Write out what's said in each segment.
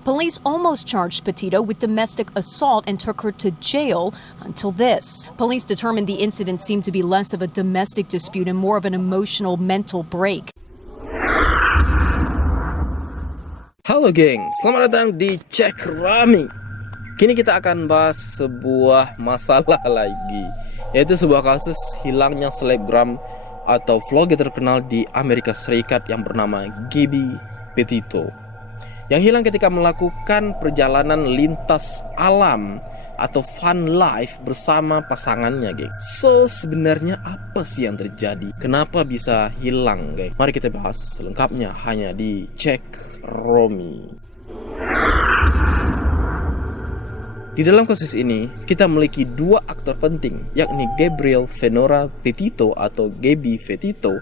Police almost charged Petito with domestic assault and took her to jail until this. Police determined the incident seemed to be less of a domestic dispute and more of an emotional mental break. Halo geng, selamat datang di Cek Rami. Kini kita akan bahas sebuah masalah lagi, yaitu sebuah kasus hilangnya selebgram atau vlogger terkenal di Amerika Serikat yang bernama Gabby Petito, yang hilang ketika melakukan perjalanan lintas alam atau fun life bersama pasangannya, geng. So, sebenarnya apa sih yang terjadi? Kenapa bisa hilang, geng? Mari kita bahas selengkapnya hanya di Cek Romi. Di dalam kasus ini, kita memiliki dua aktor penting, yakni Gabriel Venora Petito atau Gabby Petito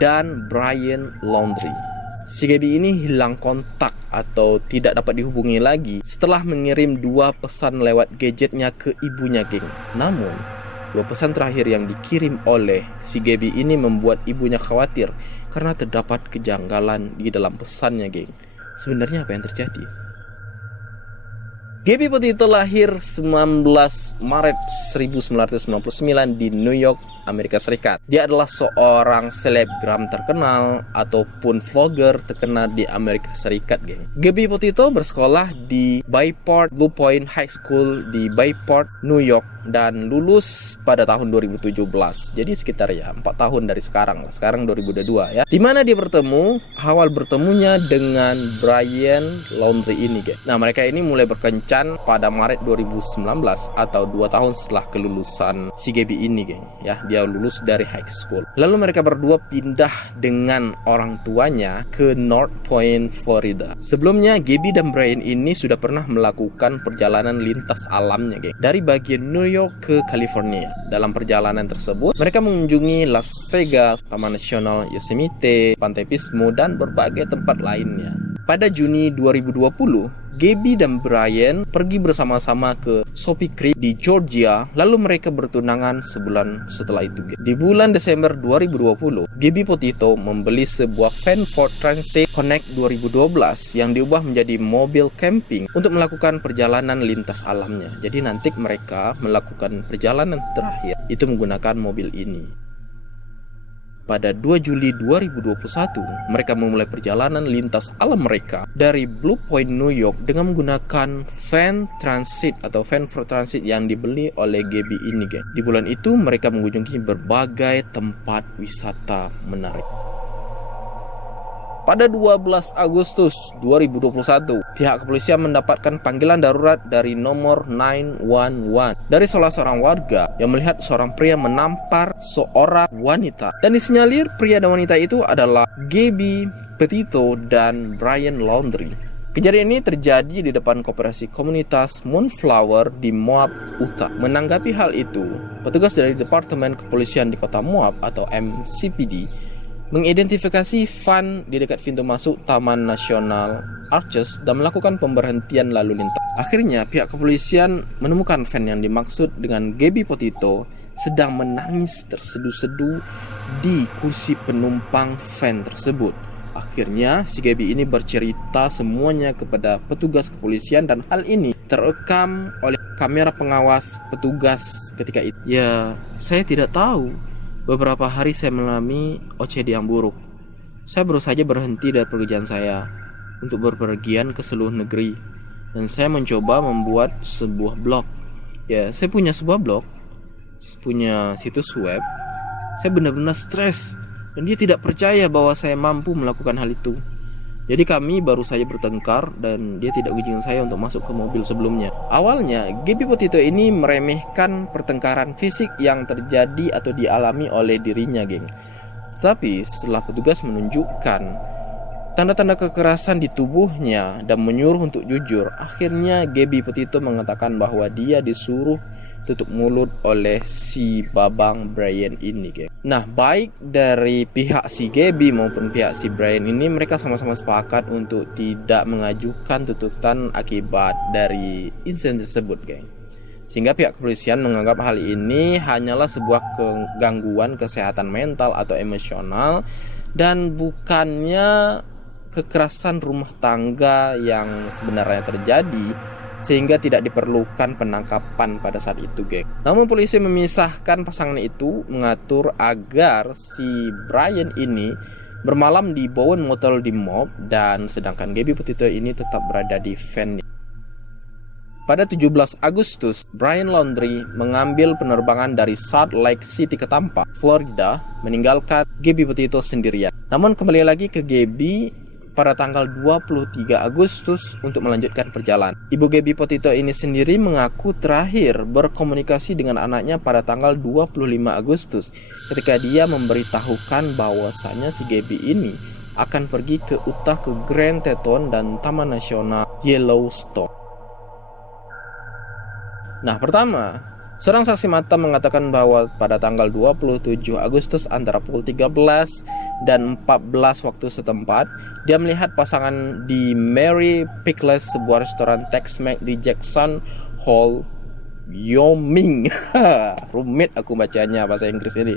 dan Brian Laundrie. Si Gabby ini hilang kontak atau tidak dapat dihubungi lagi setelah mengirim dua pesan lewat gadgetnya ke ibunya, geng. Namun, dua pesan terakhir yang dikirim oleh si Gabby ini membuat ibunya khawatir karena terdapat kejanggalan di dalam pesannya, geng. Sebenarnya apa yang terjadi? Gabby Petito lahir 19 Maret 1999 di New York, Amerika Serikat. Dia adalah seorang selebgram terkenal ataupun vlogger terkenal di Amerika Serikat, geng. Gabby Petito bersekolah di Bayport Blue Point High School di Bayport, New York, dan lulus pada tahun 2017. Jadi sekitar 4 tahun dari sekarang 2022 ya. Dimana dia bertemu, awal bertemunya dengan Brian Laundrie ini, geng. Nah, mereka ini mulai berkencan pada Maret 2019 atau 2 tahun setelah kelulusan si Gabby ini, geng. Ya, dia lulus dari high school. Lalu mereka berdua pindah dengan orang tuanya ke North Point, Florida. Sebelumnya Gabby dan Brian ini sudah pernah melakukan perjalanan lintas alamnya, geng, dari bagian New York ke California. Dalam perjalanan tersebut, mereka mengunjungi Las Vegas, Taman Nasional Yosemite, Pantai Pismo, dan berbagai tempat lainnya. Pada Juni 2020, Gabby dan Brian pergi bersama-sama ke Soapy Creek di Georgia, lalu mereka bertunangan sebulan setelah itu. Di bulan Desember 2020, Gabby Petito membeli sebuah van Ford Transit Connect 2012 yang diubah menjadi mobil camping untuk melakukan perjalanan lintas alamnya. Jadi nanti mereka melakukan perjalanan terakhir itu menggunakan mobil ini. Pada 2 Juli 2021, mereka memulai perjalanan lintas alam mereka dari Blue Point, New York dengan menggunakan van transit atau van Ford Transit yang dibeli oleh Gabby ini, geng. Di bulan itu mereka mengunjungi berbagai tempat wisata menarik. Pada 12 Agustus 2021, pihak kepolisian mendapatkan panggilan darurat dari nomor 911 dari salah seorang warga yang melihat seorang pria menampar seorang wanita. Dan disinyalir pria dan wanita itu adalah Gabby Petito dan Brian Laundrie. Kejadian ini terjadi di depan koperasi komunitas Moonflower di Moab, Utah. Menanggapi hal itu, petugas dari Departemen Kepolisian di Kota Moab atau MCPD mengidentifikasi van di dekat pintu masuk Taman Nasional Arches dan melakukan pemberhentian lalu lintas. Akhirnya pihak kepolisian menemukan van yang dimaksud dengan Gabby Petito sedang menangis terseduh-seduh di kursi penumpang van tersebut. Akhirnya si Gabby ini bercerita semuanya kepada petugas kepolisian dan hal ini terekam oleh kamera pengawas petugas ketika itu. Ya, saya tidak tahu. Beberapa hari saya mengalami OCD yang buruk. Saya baru saja berhenti dari pekerjaan saya untuk berpergian ke seluruh negeri. Dan saya mencoba membuat sebuah blog. Ya, saya punya sebuah blog, punya situs web. Saya benar-benar stres dan dia tidak percaya bahwa saya mampu melakukan hal itu. Jadi kami baru saja bertengkar dan dia tidak mengizinkan saya untuk masuk ke mobil sebelumnya. Awalnya, Gabby Petito ini meremehkan pertengkaran fisik yang terjadi atau dialami oleh dirinya, geng. Tapi setelah petugas menunjukkan tanda-tanda kekerasan di tubuhnya dan menyuruh untuk jujur, akhirnya Gabby Petito mengatakan bahwa dia disuruh tutup mulut oleh si babang Brian ini, geng. Nah, baik dari pihak si Gabby maupun pihak si Brian ini, mereka sama-sama sepakat untuk tidak mengajukan tuntutan akibat dari insiden tersebut, geng. Sehingga pihak kepolisian menganggap hal ini hanyalah sebuah gangguan kesehatan mental atau emosional dan bukannya kekerasan rumah tangga yang sebenarnya terjadi, sehingga tidak diperlukan penangkapan pada saat itu, geng. Namun polisi memisahkan pasangan itu, mengatur agar si Brian ini bermalam di Bowen Motel di Mob, dan sedangkan Gabby Petito ini tetap berada di van. Pada 17 Agustus, Brian Laundrie mengambil penerbangan dari Salt Lake City ke Tampa, Florida, meninggalkan Gabby Petito sendirian. Namun kembali lagi ke Gabby pada tanggal 23 Agustus untuk melanjutkan perjalanan. Ibu Gabby Petito ini sendiri mengaku terakhir berkomunikasi dengan anaknya pada tanggal 25 Agustus ketika dia memberitahukan bahwasannya si Gabby ini akan pergi ke Utah, ke Grand Teton dan Taman Nasional Yellowstone. Nah, pertama, seorang saksi mata mengatakan bahwa pada tanggal 27 Agustus antara pukul 13 dan 14 waktu setempat, dia melihat pasangan di Mary Pickles, sebuah restoran Tex-Mex di Jackson Hole, Wyoming. Rumit aku bacanya bahasa Inggris ini.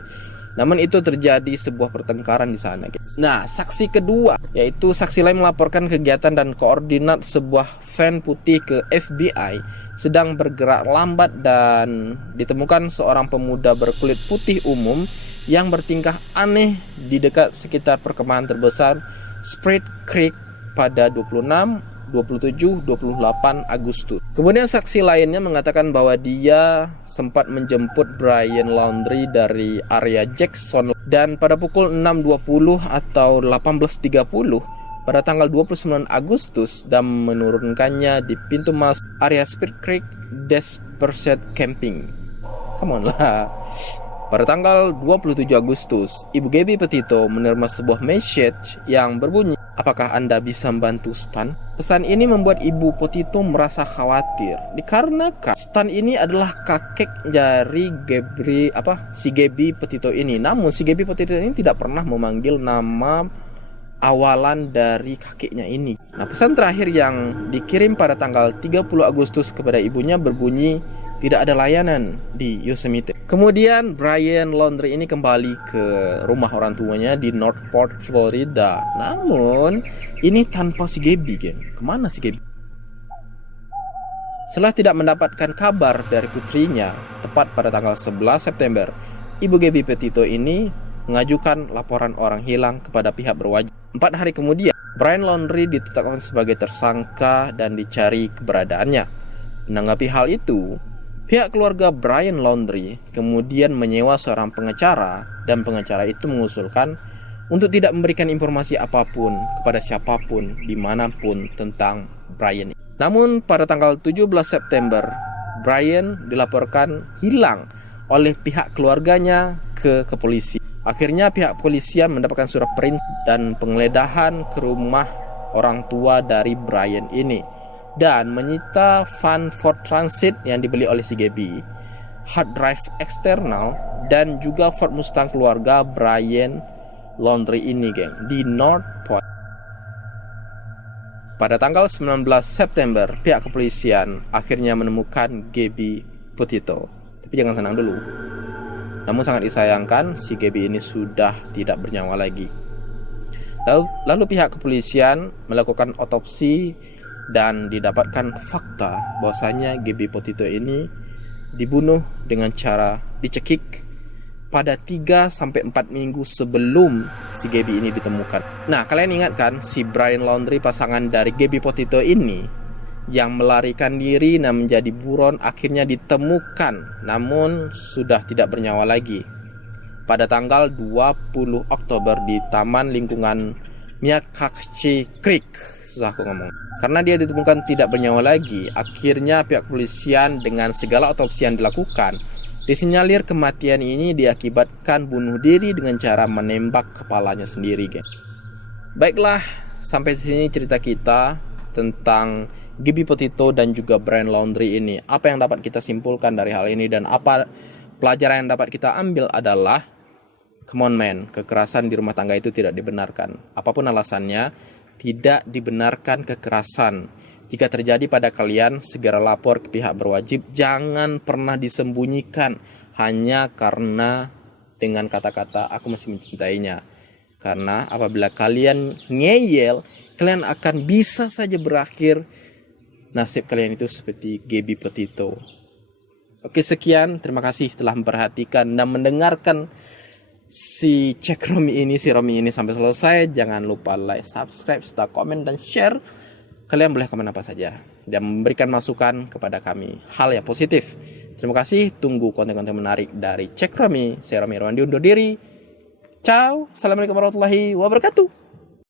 Namun itu terjadi sebuah pertengkaran di sana. Nah, saksi kedua, yaitu saksi lain melaporkan kegiatan dan koordinat sebuah van putih ke FBI sedang bergerak lambat dan ditemukan seorang pemuda berkulit putih umum yang bertingkah aneh di dekat sekitar perkemahan terbesar Spruce Creek pada 26, 27, 28 Agustus. Kemudian saksi lainnya mengatakan bahwa dia sempat menjemput Brian Laundrie dari area Jackson dan pada pukul 6.20 atau 18.30 pada tanggal 29 Agustus dan menurunkannya di pintu masuk area Spruce Creek Dispersed Camping. Come on lah. Pada tanggal 27 Agustus, Ibu Gabby Petito menerima sebuah message yang berbunyi, "Apakah Anda bisa membantu Stan?" Pesan ini membuat Ibu Petito merasa khawatir dikarenakan Stan ini adalah kakek dari si Gabby Petito ini. Namun si Gabby Petito ini tidak pernah memanggil nama awalan dari kakeknya ini. Nah, pesan terakhir yang dikirim pada tanggal 30 Agustus kepada ibunya berbunyi, "Tidak ada layanan di Yosemite." Kemudian Brian Laundrie ini kembali ke rumah orang tuanya di Northport, Florida. Namun ini tanpa si Gabby, geng. Kemana si Gabby? Setelah tidak mendapatkan kabar dari putrinya, tepat pada tanggal 11 September, Ibu Gabby Petito ini mengajukan laporan orang hilang kepada pihak berwajib. 4 hari kemudian, Brian Laundrie ditetapkan sebagai tersangka dan dicari keberadaannya. Menanggapi hal itu, pihak keluarga Brian Laundrie kemudian menyewa seorang pengacara dan pengacara itu mengusulkan untuk tidak memberikan informasi apapun kepada siapapun dimanapun tentang Brian. Namun pada tanggal 17 September, Brian dilaporkan hilang oleh pihak keluarganya ke kepolisian. Akhirnya pihak kepolisian mendapatkan surat perintah dan penggeledahan ke rumah orang tua dari Brian ini dan menyita van Ford Transit yang dibeli oleh si Gabby, hard drive eksternal, dan juga Ford Mustang keluarga Brian Laundrie ini, geng, di North Point. Pada tanggal 19 September, pihak kepolisian akhirnya menemukan Gabby Petito. Tapi jangan senang dulu. Namun sangat disayangkan, si Gabby ini sudah tidak bernyawa lagi. Lalu pihak kepolisian melakukan otopsi dan didapatkan fakta bahwasanya Gabby Petito ini dibunuh dengan cara dicekik pada 3-4 minggu sebelum si Gabby ini ditemukan. Nah, kalian ingat kan si Brian Laundrie, pasangan dari Gabby Petito ini, yang melarikan diri dan menjadi buron, akhirnya ditemukan namun sudah tidak bernyawa lagi pada tanggal 20 Oktober di taman lingkungan Miakakchi Creek. Susah aku ngomong. Karena dia ditemukan tidak bernyawa lagi, akhirnya pihak kepolisian dengan segala otopsi yang dilakukan disinyalir kematian ini diakibatkan bunuh diri dengan cara menembak kepalanya sendiri, geng. Baiklah, sampai sini cerita kita tentang Gabby Petito dan juga Brian Laundrie ini. Apa yang dapat kita simpulkan dari hal ini dan apa pelajaran yang dapat kita ambil adalah, come on man, kekerasan di rumah tangga itu tidak dibenarkan. Apapun alasannya, tidak dibenarkan kekerasan. Jika terjadi pada kalian, segera lapor ke pihak berwajib. Jangan pernah disembunyikan hanya karena dengan kata-kata "aku masih mencintainya". Karena apabila kalian ngeyel, kalian akan bisa saja berakhir nasib kalian itu seperti Gaby Petito. Oke, sekian. Terima kasih telah memperhatikan dan mendengarkan si Romi ini sampai selesai. Jangan lupa like, subscribe, serta komen dan share. Kalian boleh komen apa saja dan memberikan masukan kepada kami hal yang positif. Terima kasih. Tunggu konten-konten menarik dari Romi. Saya Romi Irwandi undur diri. Ciao. Assalamualaikum warahmatullahi wabarakatuh.